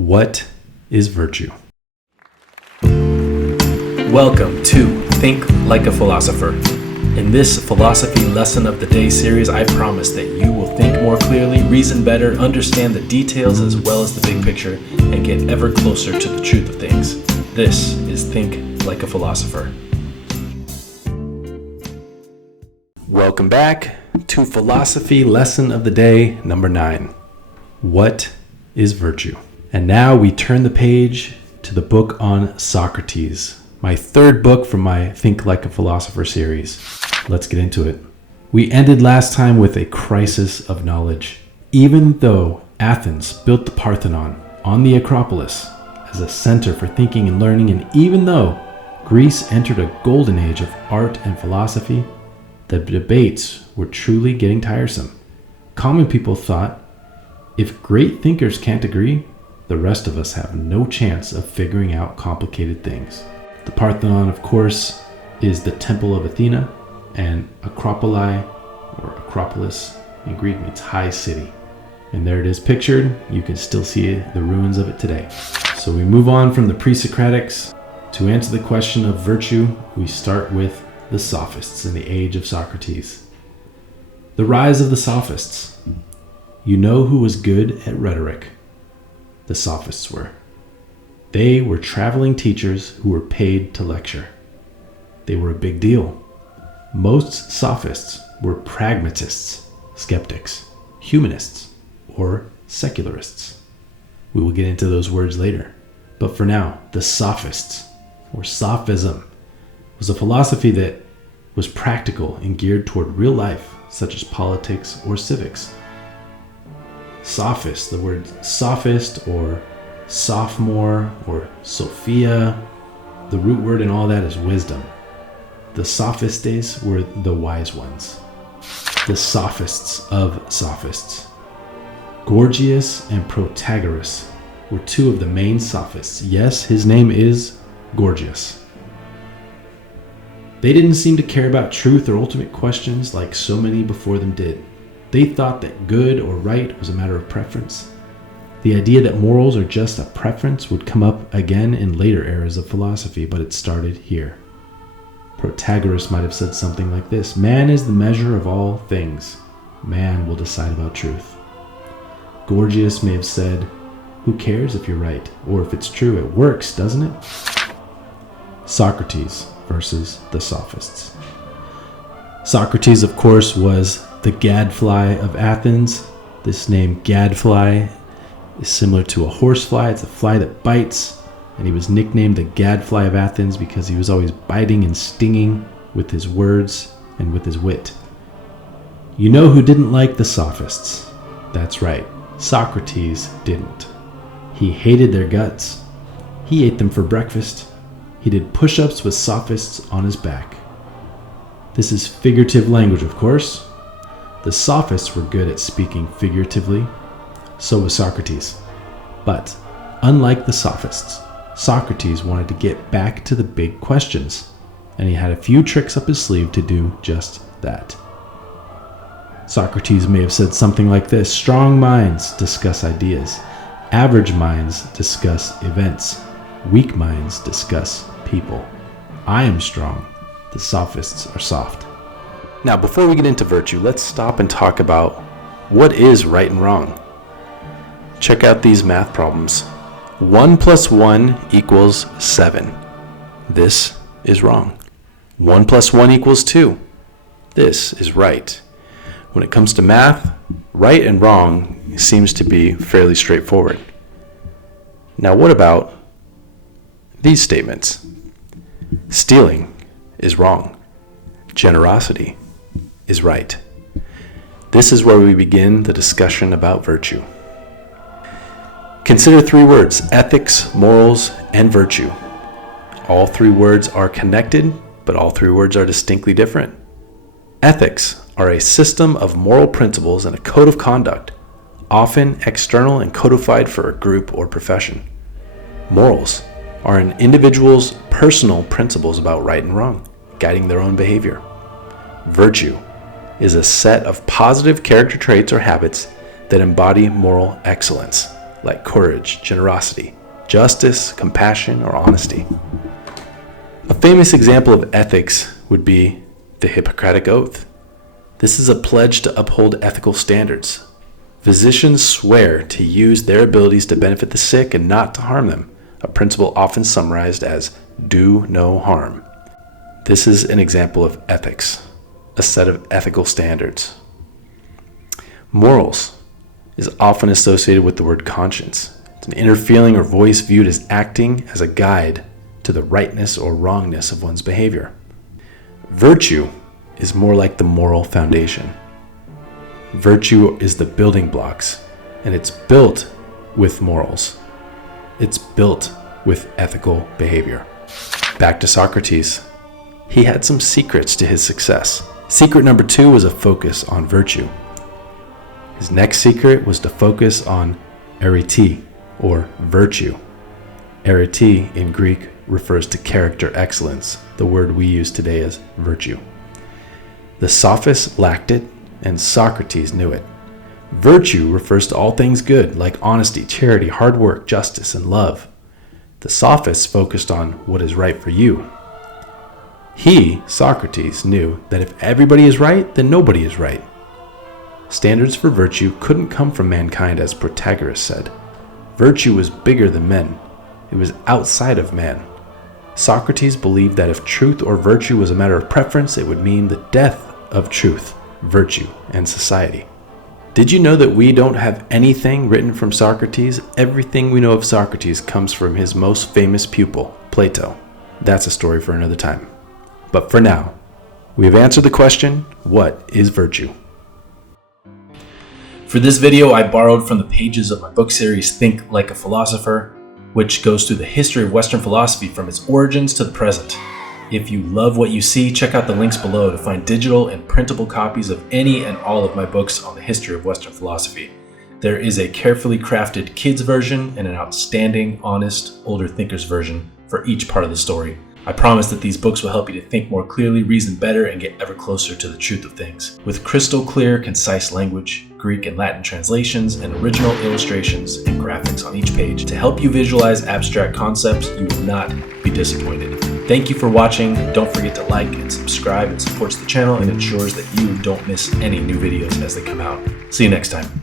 What is virtue? Welcome to Think Like a Philosopher. In this philosophy lesson of the day series, I promise that you will think more clearly, reason better, understand the details as well as the big picture, and get ever closer to the truth of things. This is Think Like a Philosopher. Welcome back to philosophy lesson of the day number 9. What is virtue? And now we turn the page to the book on Socrates, my third book from my Think Like a Philosopher series. Let's get into it. We ended last time with a crisis of knowledge. Even though Athens built the Parthenon on the Acropolis as a center for thinking and learning, and even though Greece entered a golden age of art and philosophy, the debates were truly getting tiresome. Common people thought, if great thinkers can't agree, the rest of us have no chance of figuring out complicated things. The Parthenon, of course, is the temple of Athena, and Acropoli, or Acropolis, in Greek means high city. And there it is pictured. You can still see the ruins of it today. So we move on from the pre-Socratics. To answer the question of virtue, we start with the Sophists in the age of Socrates. The rise of the Sophists. You know who was good at rhetoric? The Sophists were. They were traveling teachers who were paid to lecture. They were a big deal. Most Sophists were pragmatists, skeptics, humanists, or secularists. We will get into those words later. But for now, the Sophists, or Sophism, was a philosophy that was practical and geared toward real life, such as politics or civics. Sophist, the word sophist or sophomore or Sophia, the root word in all that is wisdom. The Sophistes were the wise ones. The Sophists of Sophists. Gorgias and Protagoras were two of the main Sophists. Yes, his name is Gorgias. They didn't seem to care about truth or ultimate questions like so many before them did. They thought that good or right was a matter of preference. The idea that morals are just a preference would come up again in later eras of philosophy, but it started here. Protagoras might have said something like this: man is the measure of all things. Man will decide about truth. Gorgias may have said, who cares if you're right? Or if it's true, it works, doesn't it? Socrates versus the Sophists. Socrates, of course, was the gadfly of Athens. This name gadfly is similar to a horsefly. It's a fly that bites, and he was nicknamed the gadfly of Athens because he was always biting and stinging with his words and with his wit. You know who didn't like the Sophists? That's right, Socrates didn't. He hated their guts. He ate them for breakfast. He did push-ups with Sophists on his back. This is figurative language, of course. The Sophists were good at speaking figuratively. So was Socrates. But unlike the Sophists, Socrates wanted to get back to the big questions, and he had a few tricks up his sleeve to do just that. Socrates may have said something like this: strong minds discuss ideas. Average minds discuss events. Weak minds discuss people. I am strong. The Sophists are soft. Now, before we get into virtue, let's stop and talk about what is right and wrong. Check out these math problems. 1 plus 1 equals 7. This is wrong. 1 plus 1 equals 2. This is right. When it comes to math, right and wrong seems to be fairly straightforward. Now, what about these statements? Stealing is wrong. Generosity is right. This is where we begin the discussion about virtue. Consider 3 words: ethics, morals, and virtue. All 3 words are connected, but all 3 words are distinctly different. Ethics are a system of moral principles and a code of conduct, often external and codified for a group or profession. Morals are an individual's personal principles about right and wrong, guiding their own behavior. Virtue is a set of positive character traits or habits that embody moral excellence. like courage, generosity, justice, compassion, or honesty. A famous example of ethics would be the Hippocratic Oath. This is a pledge to uphold ethical standards. Physicians swear to use their abilities to benefit the sick and not to harm them, a principle often summarized as do no harm. This is an example of ethics, a set of ethical standards. Morals is often associated with the word conscience. It's an inner feeling or voice viewed as acting as a guide to the rightness or wrongness of one's behavior. Virtue is more like the moral foundation. Virtue is the building blocks, and it's built with morals. It's built with ethical behavior. Back to Socrates. He had some secrets to his success. Secret number 2 was a focus on virtue. His next secret was to focus on arete, or virtue. Arete in Greek refers to character excellence, the word we use today as virtue. The sophists lacked it, and Socrates knew it. Virtue refers to all things good, like honesty, charity, hard work, justice, and love. The sophists focused on what is right for you. He, Socrates, knew that if everybody is right, then nobody is right. Standards for virtue couldn't come from mankind, as Protagoras said. Virtue was bigger than men. It was outside of man. Socrates believed that if truth or virtue was a matter of preference, it would mean the death of truth, virtue, and society. Did you know that we don't have anything written from Socrates? Everything we know of Socrates comes from his most famous pupil, Plato. That's a story for another time. But for now, we have answered the question, what is virtue? For this video, I borrowed from the pages of my book series, Think Like a Philosopher, which goes through the history of Western philosophy from its origins to the present. If you love what you see, check out the links below to find digital and printable copies of any and all of my books on the history of Western philosophy. There is a carefully crafted kids version and an outstanding, honest, older thinkers version for each part of the story. I promise that these books will help you to think more clearly, reason better, and get ever closer to the truth of things. With crystal clear, concise language, Greek and Latin translations, and original illustrations and graphics on each page to help you visualize abstract concepts, you will not be disappointed. Thank you for watching. Don't forget to like and subscribe. It supports the channel and ensures that you don't miss any new videos as they come out. See you next time.